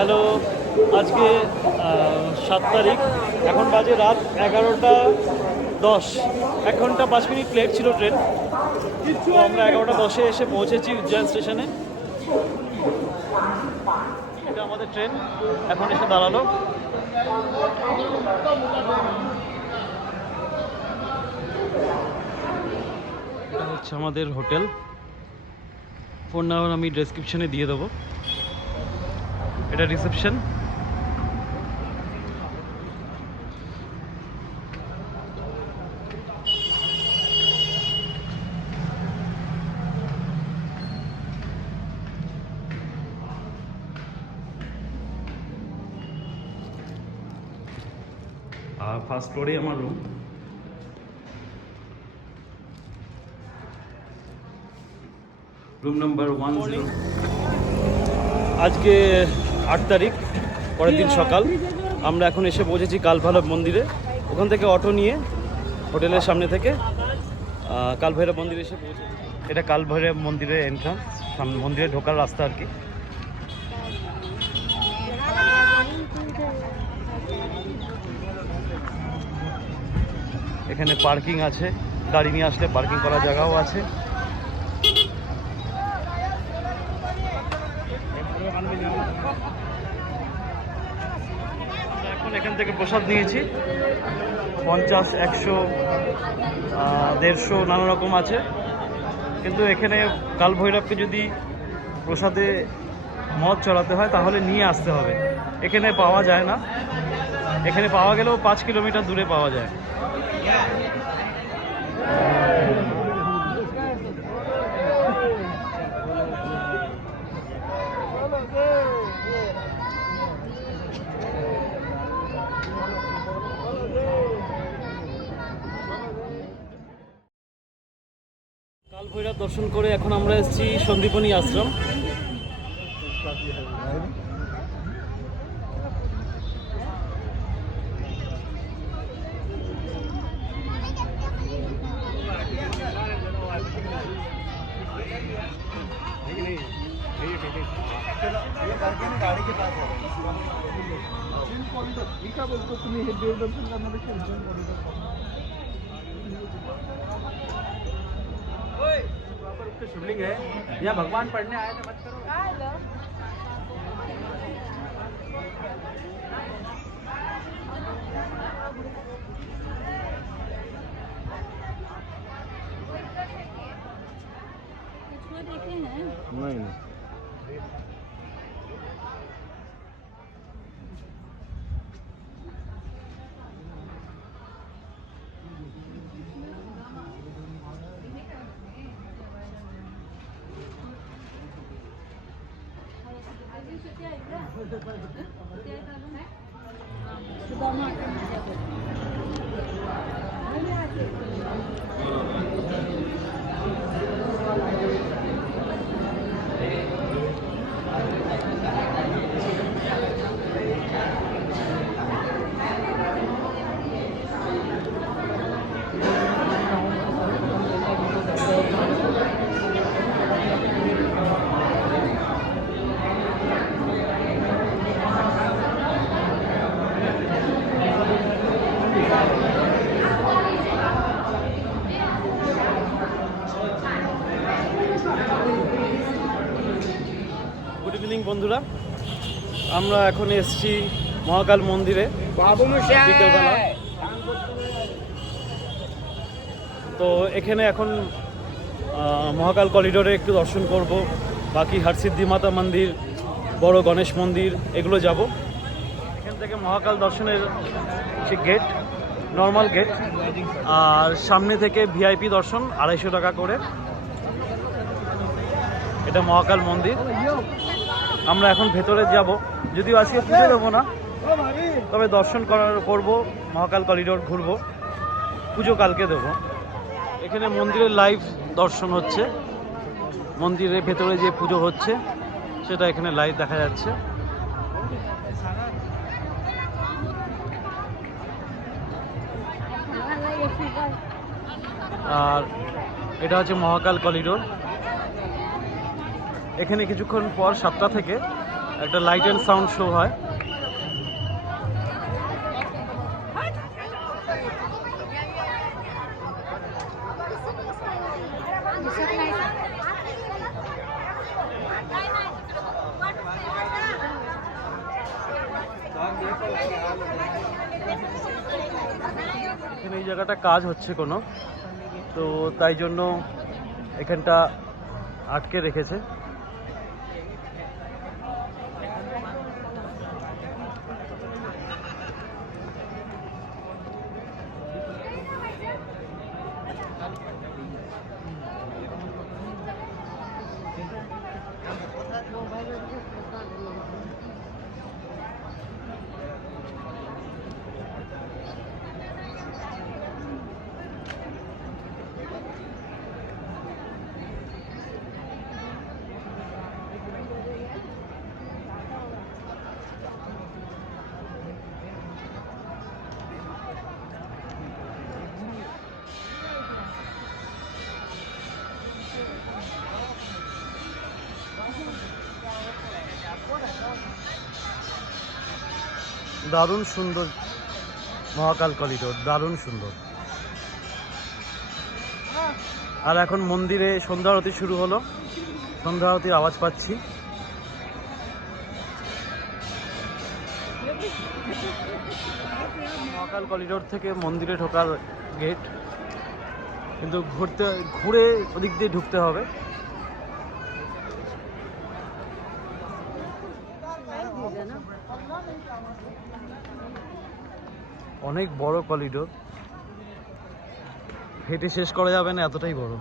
Hello, আজকে 7 তারিখ, এখন বাজে রাত 11টা 10। 1 ঘন্টা 5 মিনিট লেট ছিল ট্রেন। তো আমরা 11টা 10-এ এসে পৌঁছেছি উজ্জয়ন স্টেশনে। এটা আমাদের ট্রেন এখন এসে দাঁড়ালো। এটা হচ্ছে আমাদের হোটেল। ফোন নাম্বার আমি ডেসক্রিপশনে দিয়ে দেবো। এটা রিসেপশন। আর ফার্স্ট ফ্লোরে আমার রুম। Room number 10। আজকে 8 তারিখ, পরের দিন সকাল। আমরা এখন এসে পৌঁছেছি কালভৈরব মন্দিরে। ওখান থেকে অটো নিয়ে হোটেলের সামনে থেকে কালভৈরব মন্দিরে এসে পৌঁছেছি। এটা কালভৈরব মন্দিরের এন্ট্রান্স, সামনে মন্দিরে ঢোকার রাস্তা আর কি। এখানে পার্কিং আছে, গাড়ি নিয়ে আসলে পার্কিং করার জায়গাও আছে। এখন এখান থেকে প্রসাদ নিয়েছি। 50, 100, 150 নানা রকম আছে। কিন্তু এখানে কালভৈরবকে যদি প্রসাদে মদ চড়াতে হয় তাহলে নিয়ে আসতে হবে, এখানে পাওয়া যায় না। এখানে পাওয়া গেলেও 5 কিলোমিটার দূরে পাওয়া যায়। কালভৈরব দর্শন করে এখন আমরা এসেছি সন্দীপনী আশ্রম। गाड़ी के पास है ठीक है बोलतो तुम्ही हे देवदर्शन करण्यापेक्षा उज्जैन कॉरिडॉर प्रॉपर उसके शिवलिंग है। यहाँ भगवान पढ़ने आए थे, मत करो। देखे हैं नहीं গুড ইভিনিং বন্ধুরা, আমরা এখন এসেছি মহাকাল মন্দিরে বিকেলবেলা। তো এখানে এখন মহাকাল করিডোরে একটু দর্শন করব, বাকি হরসিদ্ধি মাতা মন্দির, বড় গণেশ মন্দির, এগুলো যাব। এখান থেকে মহাকাল দর্শনের যে গেট, নর্মাল গেট, আর সামনে থেকে ভিআইপি দর্শন 250 টাকা করে। এটা মহাকাল মন্দির। আমরা এখন ভেতরে যাব, যদিও আজকে পুজো দেবো না, তবে দর্শন করব, মহাকাল করিডোর ঘুরবো, পুজো কালকে দেব। এখানে মন্দিরের লাইভ দর্শন হচ্ছে, মন্দিরের ভেতরে যে পুজো হচ্ছে সেটা এখানে লাইভ দেখা যাচ্ছে। আর এটা হচ্ছে মহাকাল করিডোর। এখানে কিছুক্ষণ পর 7টা থেকে একটা লাইট অ্যান্ড সাউন্ড শো হয়। এখানে এই জায়গাটা কাজ হচ্ছে কোনো, তো তাই জন্য এখানটা আটকে রেখেছে। দারুণ সুন্দর মহাকাল করিডোর, দারুণ সুন্দর। আর এখন মন্দিরে সন্ধ্যা আরতি শুরু হলো, সন্ধ্যা আরতির আওয়াজ পাচ্ছি। মহাকাল করিডোর থেকে মন্দিরে ঢোকার গেট, কিন্তু ঘুরে ওদিক দিয়ে ঢুকতে হবে। অনেক বড় করিডোর, হেঁটে শেষ করা যাবে না, এতটাই বড়।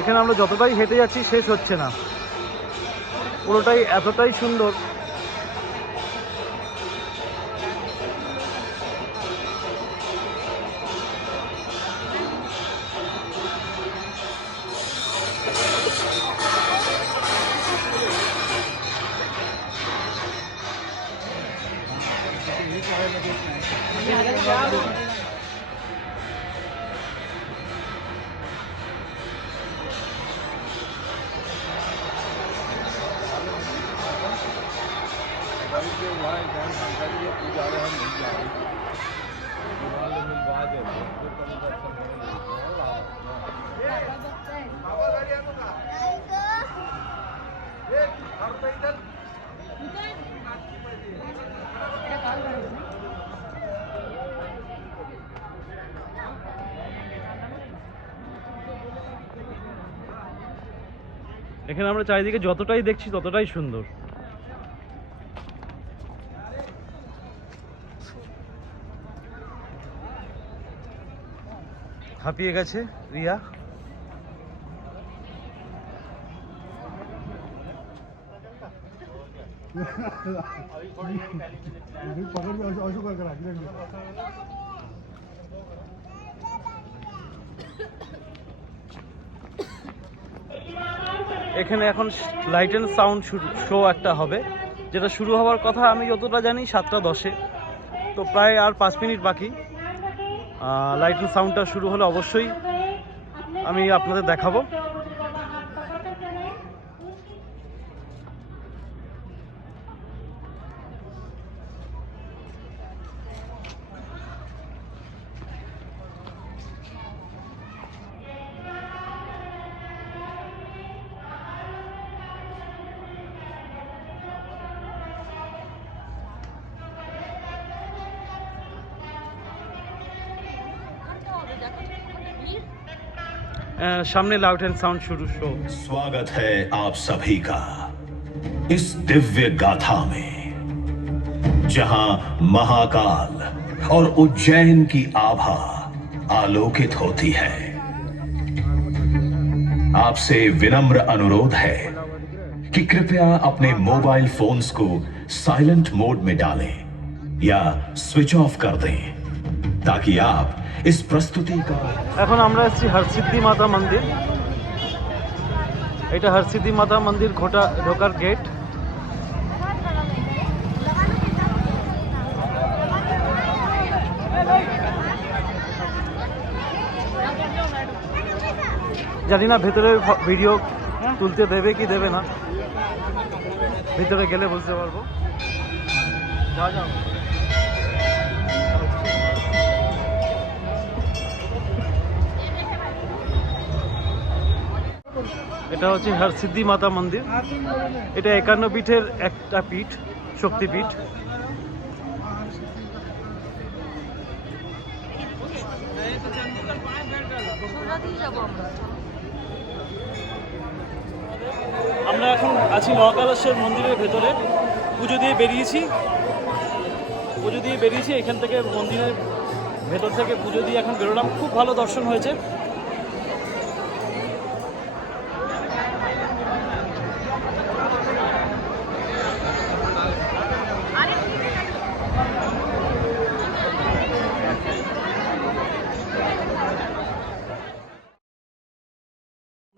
এখানে আমরা যতটাই হেঁটে যাচ্ছি শেষ হচ্ছে না, পুরোটাই এতটাই সুন্দর। এখানে আমরা চারিদিকে যতটাই দেখছি ততটাই সুন্দর। হাঁপিয়ে গেছে রিয়া। এখানে এখন লাইট অ্যান্ড সাউন্ড শো একটা হবে, যেটা শুরু হওয়ার কথা আমি যতটা জানি 7:10, তো প্রায় আর 5 মিনিট বাকি। লাইট অ্যান্ড সাউন্ডটা শুরু হলে অবশ্যই আমি আপনাদের দেখাবো। सामने लाउड एंड साउंड शुरू शो। स्वागत है आप सभी का इस दिव्य गाथा में, जहां महाकाल और उज्जैन की आभा आलोकित होती है। आपसे विनम्र अनुरोध है कि कृपया अपने मोबाइल फोन्स को साइलेंट मोड में डालें या स्विच ऑफ कर दें, ताकि आप इस प्रस्तुति का এখন আমরা এসেছি হরসিদ্ধি মাতা মন্দির। এটা হরসিদ্ধি মাতা মন্দির ঢোকার গেট। জানি না ভেতরে ভিডিও তুলতে দেবে কি দেবে না, ভিতরে গেলে বুঝতে পারবো। যাও যাও। এটা হচ্ছে হরসিদ্ধি মাতা মন্দির। এটা 51 পীঠের একটা পীঠ, শক্তিপীঠ। আমরা এখন আছি মহাকালেশ্বর মন্দিরের ভেতরে। পুজো দিয়ে বেরিয়েছি এখান থেকে, মন্দিরের ভেতর থেকে পুজো দিয়ে এখন বেরোলাম। খুব ভালো দর্শন হয়েছে।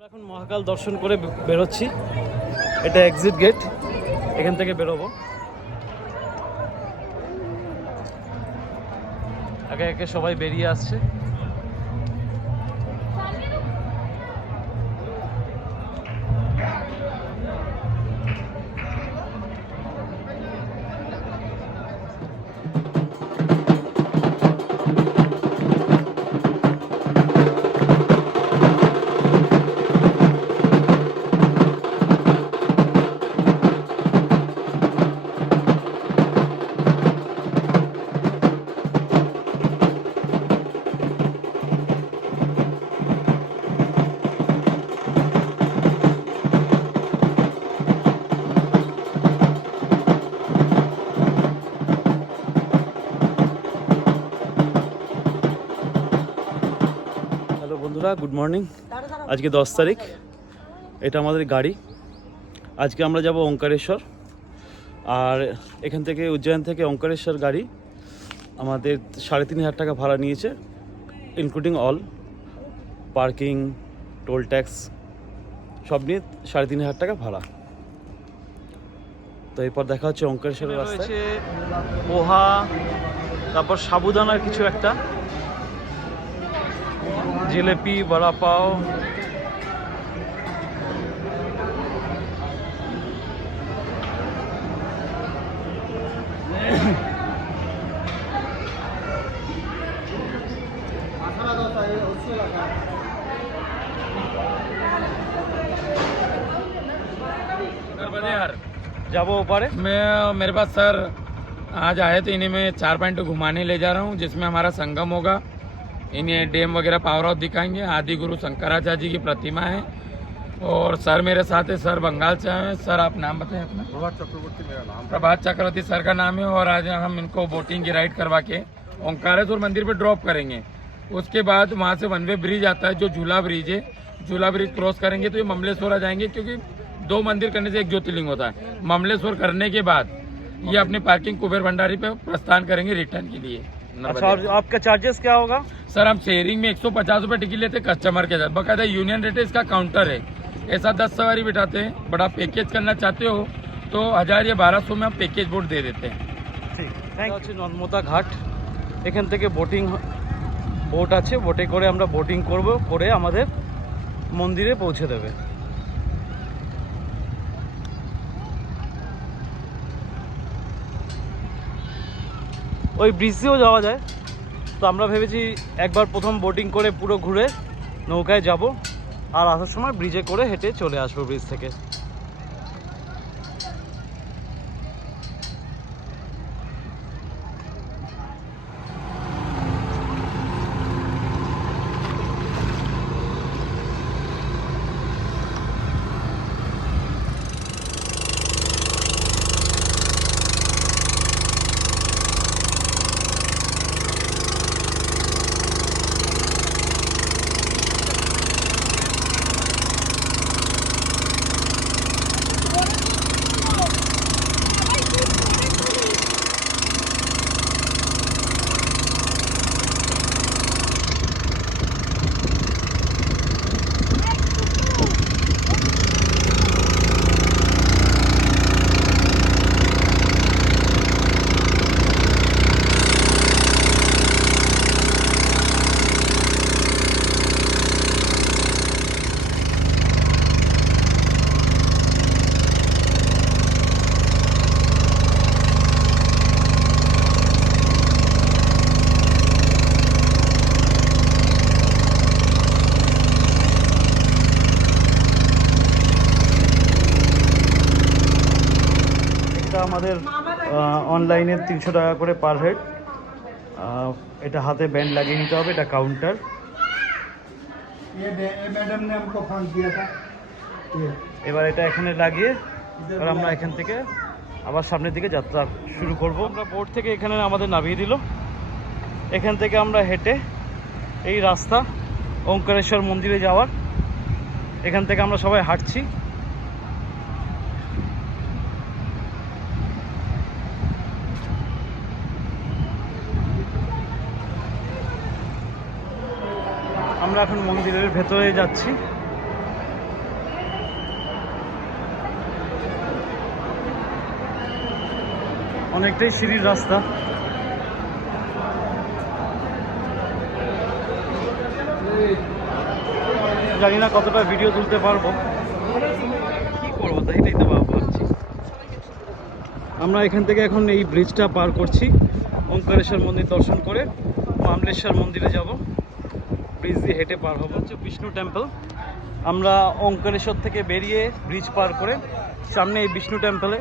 এখন মহাকাল দর্শন করে বেরোচ্ছি। এটা এক্সিট গেট, এখান থেকে বেরোবো। একে একে সবাই বেরিয়ে আসছে। বন্ধুরা, গুড মর্নিং। আজকে 10 তারিখ। এটা আমাদের গাড়ি। আজকে আমরা যাব ওঙ্কারেশ্বর। আর এখান থেকে উজ্জয়ন থেকে ওঙ্কারেশ্বর গাড়ি আমাদের 3,500 টাকা ভাড়া নিয়েছে, including all parking, toll tax সব নিয়ে 3,500 টাকা ভাড়া। তো এরপর দেখা হচ্ছে ওঙ্কারেশ্বরের রাস্তায়। পোহা, তারপর সাবুদানার কিছু একটা, জিলেপি, বড়া পাও। जाबो ऊपर। मेरे पास सर आज आए तो इन्हें मैं 4 पॉइंट घुमाने ले जा रहा हूँ, जिसमें हमारा संगम होगा। इन्हें डैम वगैरह पावर हाउस दिखाएंगे। आदि गुरु शंकराचार्य जी की प्रतिमा है। और सर मेरे साथ है, सर बंगाल से आए हैं। सर आप नाम बताएं अपना। प्रभात चक्रवर्ती मेरा नाम। प्रभात चक्रवर्ती सर का नाम है। और आज हम इनको बोटिंग की राइड करवा के ओंकारेश्वर मंदिर पे ड्रॉप करेंगे। उसके बाद वहाँ से वन वे ब्रिज आता है, जो झूला ब्रिज है। झूला ब्रिज क्रॉस करेंगे तो ये ममलेश्वर आ जाएंगे, क्योंकि 2 मंदिर करने से 1 ज्योतिर्लिंग होता है। ममलेश्वर करने के बाद ये अपनी पार्किंग कुबेर भंडारी पे प्रस्थान करेंगे रिटर्न के लिए। अच्छा, और आपका चार्जेस क्या होगा? सर हम शेयरिंग में 150 रुपये टिकट लेते हैं कस्टमर के साथ। बकायदा यूनियन रेट है, इसका काउंटर है। ऐसा 10 सवारी बिठाते हैं। बड़ा पैकेज करना चाहते हो तो 1000 या 1200 में हम पैकेज बोट दे देते हैं। ঠিক, থ্যাংক ইউ। নর্মদা ঘাট, এখান থেকে বোট আছে, বোটে করে আমরা বোটিং করব, করে আমাদের মন্দিরে পৌঁছে দেবে। ওই ব্রিজ দিয়েও যাওয়া যায়। তো আমরা ভেবেছি একবার প্রথম বোটিং করে পুরো ঘুরে নৌকায় যাব, আর আসার সময় ব্রিজে করে হেঁটে চলে আসবো ব্রিজ থেকে। অনলাইনে 300 টাকা করে পার হেড। এটা হাতে ব্যান্ড লাগিয়ে নিতে হবে, এটা কাউন্টার। ये मैडम ने हमको फोन किया था ये এবার এটা এখানে লাগিয়ে এবার আমরা এখান থেকে আবার সামনের দিকে যাত্রা শুরু করব। আমরা বোর্ড থেকে এখানে আমাদের নামিয়ে দিল। এখান থেকে আমরা হেঁটে এই রাস্তা ওঙ্কারেশ্বর মন্দিরে যাওয়ার, এখান থেকে আমরা সবাই হাঁটছি। আমরা এখন মন্দিরের ভেতরে যাচ্ছি। অনেকটাই সিঁড়ির রাস্তা। জানি না কতটা ভিডিও তুলতে পারবো, কি করবো তাই নিতে পারছি। আমরা এখান থেকে এখন এই ব্রিজটা পার করছি, ওঙ্কারেশ্বর মন্দির দর্শন করে মামলেশ্বর মন্দিরে যাব। ব্রিজ দিয়ে হেঁটে পার হবো। হচ্ছে বিষ্ণু টেম্পল। আমরা ওঙ্কারেশ্বর থেকে বেরিয়ে ব্রিজ পার করে সামনে এই বিষ্ণু টেম্পলে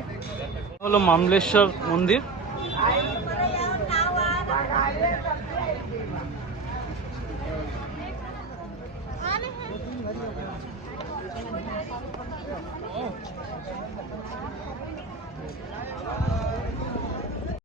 হলো মামলেশ্বর মন্দির।